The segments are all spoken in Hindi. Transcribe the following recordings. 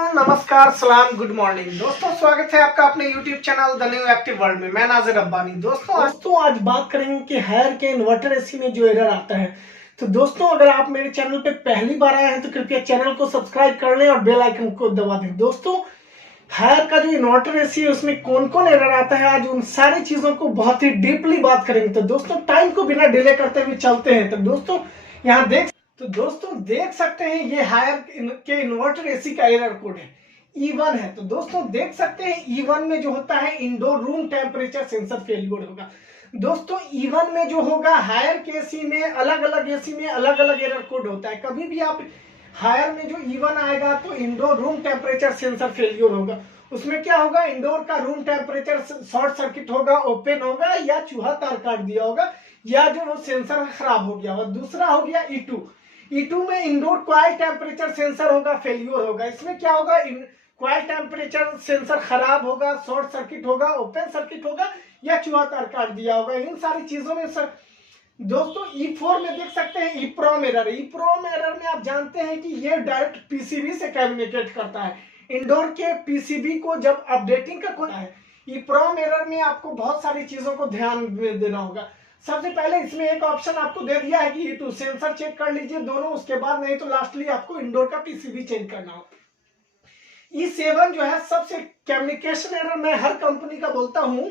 नमस्कार, सलाम, गुड मॉर्निंग दोस्तों। स्वागत है आपका अपने YouTube channel the new active world में। मैं नाजिर अब्बानी। दोस्तों आज बात करेंगे कि हायर के इन्वर्टर एसी में जो एरर आता है। तो दोस्तों अगर आप मेरे चैनल पे पहली बार आए हैं तो कृपया चैनल को सब्सक्राइब कर लें और बेल आइकन को दबा दें। दोस्तों हायर का जो इन्वर्टर एसी है उसमें कौन कौन एरर आता है, आज उन सारी चीजों को बहुत ही डीपली बात करेंगे। तो दोस्तों टाइम को बिना डिले करते हुए चलते हैं। तो दोस्तों देख सकते हैं ये हायर के इन्वर्टर एसी का एरर कोड है, E1 है। तो दोस्तों देख सकते हैं E1 में जो होता है indoor room temperature sensor failure होगा। दोस्तों E1 में जो होगा हायर के एसी में अलग अलग एसी में अलग अलग एरर कोड होता है। कभी भी आप हायर में जो E1 आएगा तो indoor room temperature sensor failure होगा। उसमें क्या होगा, इंडोर का रूम टेम्परेचर शॉर्ट सर्किट होगा, ओपन होगा, या चूहा तार काट दिया होगा, या जो वो सेंसर खराब हो गया होगा। दूसरा हो गया E2 में इंडोर क्वाइल टेम्परेचर सेंसर होगा, फेलियर होगा। इसमें क्या होगा, क्वाइल टेम्परेचर सेंसर खराब होगा, शॉर्ट सर्किट होगा, ओपन सर्किट होगा, या चूहा तार काट दिया होगा। इन सारी चीजों में सर दोस्तों E4 में देख सकते हैं EEPROM एरर। EEPROM एरर में आप जानते हैं कि ये डायरेक्ट पीसीबी से कम्युनिकेट करता है। इंडोर के पीसीबी को जब अपडेटिंग का होता है, EEPROM एरर में आपको बहुत सारी चीजों को ध्यान देना होगा। सबसे पहले इसमें एक ऑप्शन आपको दे दिया है कि E2 सेंसर चेक कर लीजिए दोनों, उसके बाद नहीं तो लास्टली आपको इंडोर का पीसीबी चेंज करना होगा। E7 जो है सबसे कम्युनिकेशन एरर, मैं हर कंपनी का बोलता हूं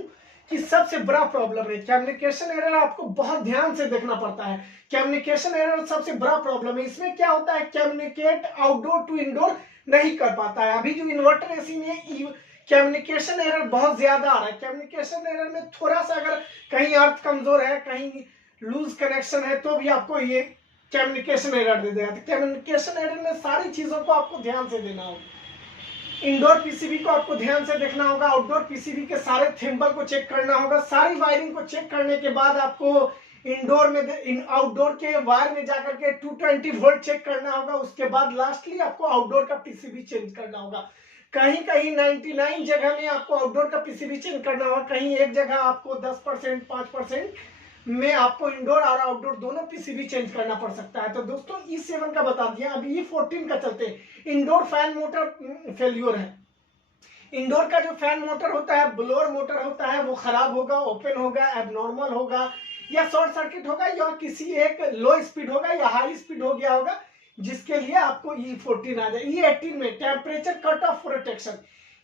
कि सबसे बड़ा प्रॉब्लम है कम्युनिकेशन एरर। आपको बहुत ध्यान से देखना पड़ता है। कम्युनिकेशन एरर सबसे बड़ा प्रॉब्लम है। इसमें क्या होता है, कम्युनिकेट आउटडोर टू इंडोर नहीं कर पाता है। अभी जो इन्वर्टर एसी में कम्युनिकेशन एरर बहुत ज्यादा आ रहा है। कम्युनिकेशन एरर में थोड़ा सा अगर कहीं अर्थ कमजोर है, कहीं लूज कनेक्शन है, तो भी आपको ये कम्युनिकेशन एरर दे देगा। तो कम्युनिकेशन एरर में सारी चीजों को आपको ध्यान से देना होगा। इंडोर पीसीबी को आपको ध्यान से देखना होगा, आउटडोर पीसीबी के सारे थिम्बल को चेक करना होगा। सारी वायरिंग को चेक करने के बाद आपको इंडोर में आउटडोर के वायर में जाकर के 220 वोल्ट चेक करना होगा। उसके बाद लास्टली आपको आउटडोर का पीसीबी चेंज करना होगा। कहीं कहीं 99 जगह में आपको आउटडोर का पीसीबी चेंज करना होगा, कहीं एक जगह आपको 10% 5% में आपको इंडोर और आउटडोर दोनों पीसीबी चेंज करना पड़ सकता है। तो दोस्तों E7 का बता दिया। अब E14 का चलते हैं। इंडोर फैन मोटर फेल्योर है। इंडोर का जो फैन मोटर होता है, ब्लोअर मोटर होता है, वो खराब होगा, ओपन होगा, एबनॉर्मल होगा, या शॉर्ट सर्किट होगा, या किसी एक लो स्पीड होगा या हाई स्पीड हो गया होगा, जिसके लिए आपको E14 आ जाए। E18 में temperature cut off protection.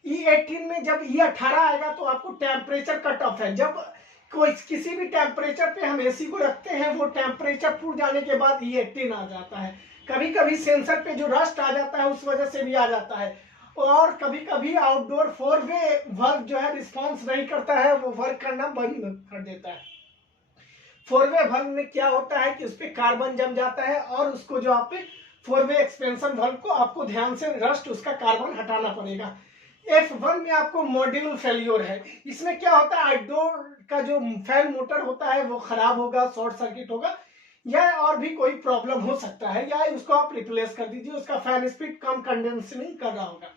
E18 में जब E18 आएगा तो आपको टेम्परेचर कट ऑफ है। जब कोई किसी भी टेम्परेचर पे हम एसी को रखते हैं, वो टेम्परेचर टूट जाने के बाद E18 आ जाता है। कभी कभी सेंसर पे जो रस्ट आ जाता है उस वजह से भी आ जाता है। और कभी कभी आउटडोर 4-वे वर्क जो है रिस्पॉन्स नहीं करता है, वो वर्क करना बंद कर देता है। 4-वे वर्क में क्या होता है कि उस पर कार्बन जम जाता है, और उसको जो आप 4-वे एक्सपेंशन वर्क को आपको ध्यान से रस्ट उसका कार्बन हटाना पड़ेगा। F1 में आपको मॉड्यूल फेलियर है। इसमें क्या होता है, आउटडोर का जो फैन मोटर होता है वो खराब होगा, शॉर्ट सर्किट होगा, या और भी कोई प्रॉब्लम हो सकता है, या उसको आप रिप्लेस कर दीजिए। उसका फैन स्पीड कम कंडेंसिंग कर रहा होगा।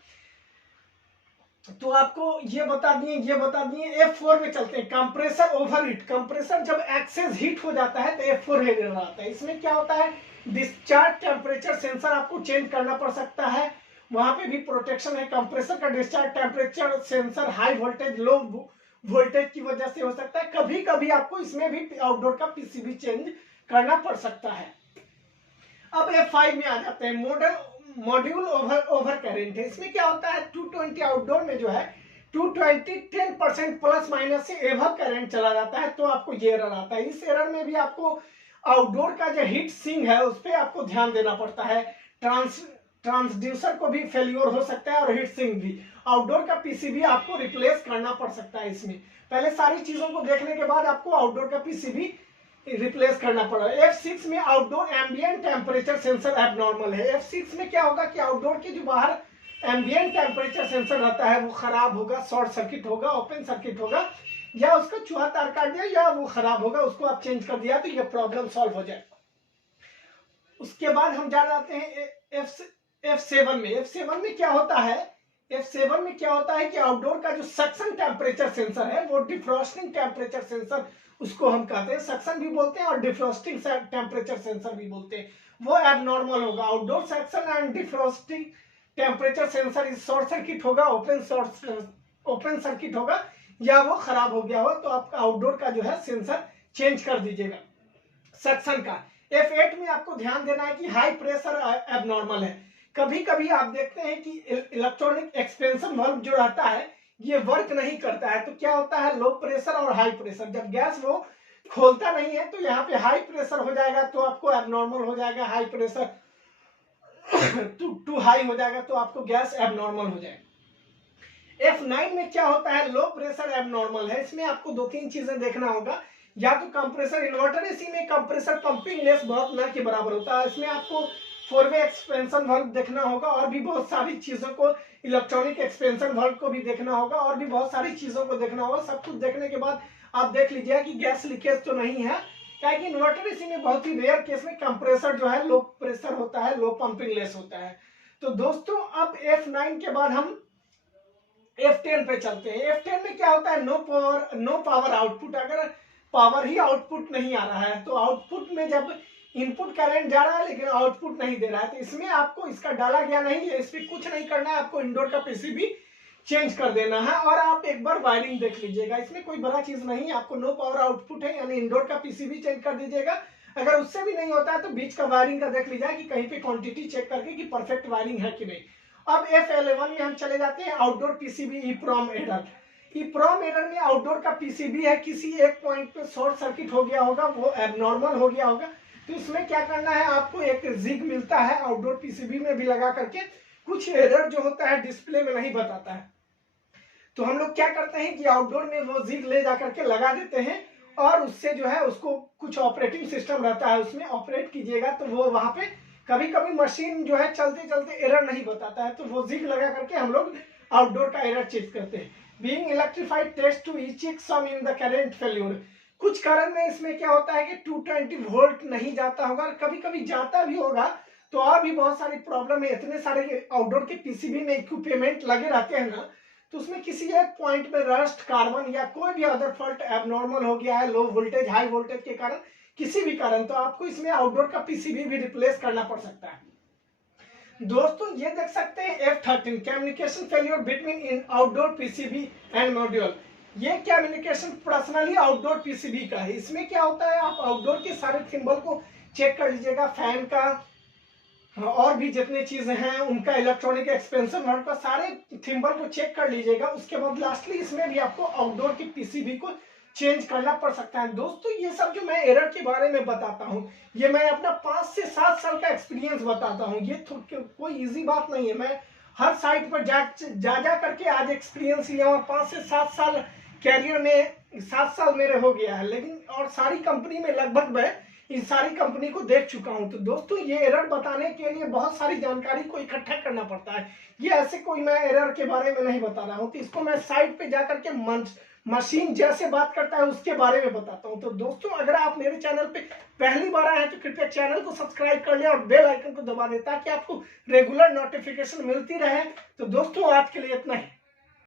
तो आपको ये बता दिए। F4 में चलते हैं। Compressor overheat. कंप्रेसर जब एक्सेस हीट हो जाता है तो F4 एरर आता है। इसमें क्या होता है, डिस्चार्ज टेम्परेचर सेंसर आपको चेंज करना पड़ सकता है, वहां पे भी प्रोटेक्शन है। कंप्रेसर का discharge temperature sensor high voltage low voltage की वजह से हो सकता है। कभी कभी आपको इसमें भी आउटडोर का पीसीबी चेंज करना पड़ सकता है। अब F5 में आ जाते हैं। मॉड्यूल ओवर करंट है। इसमें क्या होता है, 220 आउटडोर में जो है 220 10% प्लस माइनस से एवर करंट चला जाता है, तो आपको ये एरर आता है। इस एरर में भी आपको आउटडोर का जो हीट सिंक है उस पर आपको ध्यान देना पड़ता है। ट्रांसड्यूसर को भी फेलियर हो सकता है और हीट सिंक भी। आउटडोर का पीसीबी आपको रिप्लेस करना पड़ सकता है। इसमें पहले सारी चीजों को देखने के बाद आपको आउटडोर का पीसीबी रिप्लेस करना पड़ा। F6 में outdoor ambient temperature sensor abnormal है। F6 में क्या होगा कि आउटडोर के जो बाहर एम्बिएंट टेम्परेचर सेंसर रहता है वो खराब होगा, शॉर्ट सर्किट होगा, ओपन सर्किट होगा, या उसका चूहा तार काट दिया, या वो खराब होगा, उसको आप चेंज कर दिया तो ये प्रॉब्लम सॉल्व हो जाए। उसके बाद हम जा जाते हैं F7 में। F7 में क्या होता है, F7 में क्या होता है कि आउटडोर का जो सक्शन टेम्परेचर सेंसर है, वो डिफ्रॉस्टिंग टेम्परेचर सेंसर उसको हम कहते हैं, सक्शन भी बोलते हैं और डिफ्रॉस्टिंग टेम्परेचर सेंसर भी बोलते हैं, वो एबनॉर्मल होगा। Outdoor suction and defrosting temperature sensor short circuit होगा, ओपन सर्किट होगा, या वो खराब हो गया हो, तो आपका आउटडोर का जो है सेंसर चेंज कर दीजिएगा। सक्शन का F8 में आपको ध्यान देना है कि हाई प्रेशर एबनॉर्मल है। कभी कभी आप देखते हैं कि इलेक्ट्रॉनिक एक्सपेंशन वाल्व जो रहता है ये वर्क नहीं करता है, तो क्या होता है, लो प्रेशर और हाई प्रेशर, जब गैस वो खोलता नहीं है तो यहाँ पे हाई प्रेशर हो जाएगा तो आपको एबनॉर्मल हो जाएगा, हाई प्रेशर टू हाई हो जाएगा तो आपको गैस एबनॉर्मल हो जाएगा। F9 में क्या होता है, लो प्रेशर एबनॉर्मल है। इसमें आपको 2-3 चीजें देखना होगा, या तो कंप्रेसर, इन्वर्टर एसी में कंप्रेसर पंपिंग लेस बहुत न के बराबर होता है, इसमें आपको 4-वे एक्सपेंशन वाल्व देखना होगा, और भी बहुत सारी चीजों को, इलेक्ट्रॉनिक एक्सपेंशन वाल्व को भी देखना होगा, और भी बहुत सारी चीजों को देखना होगा। सब कुछ देखने के बाद आप देख लीजिए कि गैस लीकेज तो नहीं है, क्या कि इन्वर्टर एसी में बहुत ही रेयर केस में कंप्रेसर जो है लो प्रेशर होता है, लो पंपिंग लेस होता है। तो दोस्तों अब F9 के बाद हम F10 पे चलते हैं। F10 में क्या होता है, नो पावर आउटपुट। अगर पावर ही आउटपुट नहीं आ रहा है तो आउटपुट में जब इनपुट करंट जा रहा है लेकिन आउटपुट नहीं दे रहा है, तो इसमें आपको इसका डाला गया नहीं है, इस पर कुछ नहीं करना है, आपको इंडोर का पीसीबी चेंज कर देना है। और आप एक बार वायरिंग देख लीजिएगा, इसमें कोई बड़ा चीज नहीं है, आपको नो पावर आउटपुट है यानी इंडोर का पीसीबी चेंज कर दीजिएगा। अगर उससे भी नहीं होता है तो बीच का वायरिंग का देख लीजिएगा कि कहीं पे क्वांटिटी चेक करके कि परफेक्ट वायरिंग है कि नहीं। अब F11 में हम चले जाते हैं, outdoor PCB EEPROM error. EEPROM error में आउटडोर का पीसीबी है, किसी एक पॉइंट पे शॉर्ट सर्किट हो गया होगा, वो एबनॉर्मल हो गया होगा, तो इसमें क्या करना है, आपको एक जिग मिलता है आउटडोर पीसीबी में भी लगा करके, कुछ एरर जो होता है डिस्प्ले में नहीं बताता है, तो हम लोग क्या करते हैं कि आउटडोर में वो जिग ले जा करके लगा देते हैं, और उससे जो है उसको कुछ ऑपरेटिंग सिस्टम रहता है उसमें ऑपरेट कीजिएगा, तो वो वहां पे कभी कभी मशीन जो है चलते चलते एरर नहीं बताता है, तो वो जिग लगा करके हम लोग आउटडोर का एरर चेक करते हैं। Being electrified test to check some in the current failure. कुछ कारण में इसमें क्या होता है कि 220 वोल्ट नहीं जाता होगा, कभी कभी जाता भी होगा, तो और भी बहुत सारी प्रॉब्लम है। इतने सारे आउटडोर के पीसीबी में इक्विपमेंट लगे रहते हैं ना, तो उसमें किसी एक पॉइंट में रस्ट, कार्बन या कोई भी अदर फॉल्ट एबनॉर्मल हो गया है, लो वोल्टेज हाई वोल्टेज के कारण, किसी भी कारण, तो आपको इसमें आउटडोर का पीसीबी भी रिप्लेस करना पड़ सकता है। दोस्तों ये देख सकते हैं F13 communication failure between in outdoor PCB and module. ये कम्युनिकेशन पर्सनली आउटडोर पीसीबी का है। इसमें क्या होता है, आप आउटडोर के सारे सिंबल को चेक कर लीजिएगा, फैन का और भी जितने चीजें हैं उनका, इलेक्ट्रॉनिक एक्सपेंशन वाल्व का, सारे सिंबल को चेक कर लीजिएगा। उसके बाद लास्टली इसमें भी आपको आउटडोर के पीसीबी को चेंज करना पड़ सकता है। दोस्तों ये सब जो मैं एरर के बारे में बताता हूँ, ये मैं अपना 5 से 7 साल का एक्सपीरियंस बताता हूँ, ये कोई इजी बात नहीं है। मैं हर साइट पर जा करके आज एक्सपीरियंस लिया हूँ। 5 से 7 साल कैरियर में, 7 साल मेरे हो गया है, लेकिन और सारी कंपनी में लगभग मैं इन सारी कंपनी को देख चुका हूं। तो दोस्तों ये एरर बताने के लिए बहुत सारी जानकारी को इकट्ठा करना पड़ता है, ये ऐसे कोई मैं एरर के बारे में नहीं बता रहा हूं, तो इसको मैं साइट पे जाकर के मशीन जैसे बात करता है उसके बारे में बताता हूं। तो दोस्तों अगर आप मेरे चैनल पे पहली बार आए हैं तो कृपया चैनल को सब्सक्राइब कर लें और बेल आइकन को दबा दें ताकि आपको रेगुलर नोटिफिकेशन मिलती रहे। तो दोस्तों आज के लिए इतना ही।